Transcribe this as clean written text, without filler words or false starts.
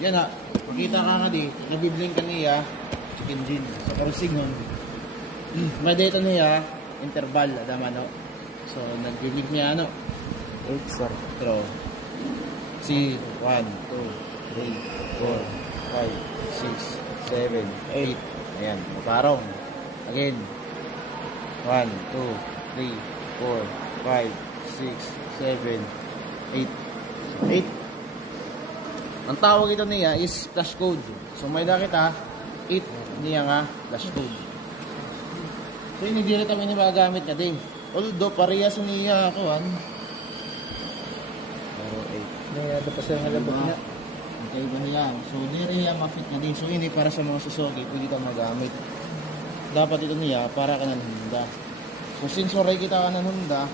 Yan na. Makita ka nga di. Nabiblink ka niya. Engine. Sa karusing nun. May data niya. Interval. Adama no. So, nag-blink niya ano. 8 sir. Throw. Si 1, 2, 3, 4, 5, 6, 7, 8. Ayan. Maparong. Again. 1, 2, 3, 4, 5, 6, 7, 8. 8. Ang tawag ito niya is flash code. So may nakita 8 niya nga flash code. So hindi rin kami magamit na din. Although parehas niya ako pero 8. May ano pa sa halabog na. Okay ba niya? So hindi niya ma-fit na din. So hindi para sa mga Suzuki pwede ka magamit. Dapat ito niya para ka ng Honda. So since already kita ka ng Honda,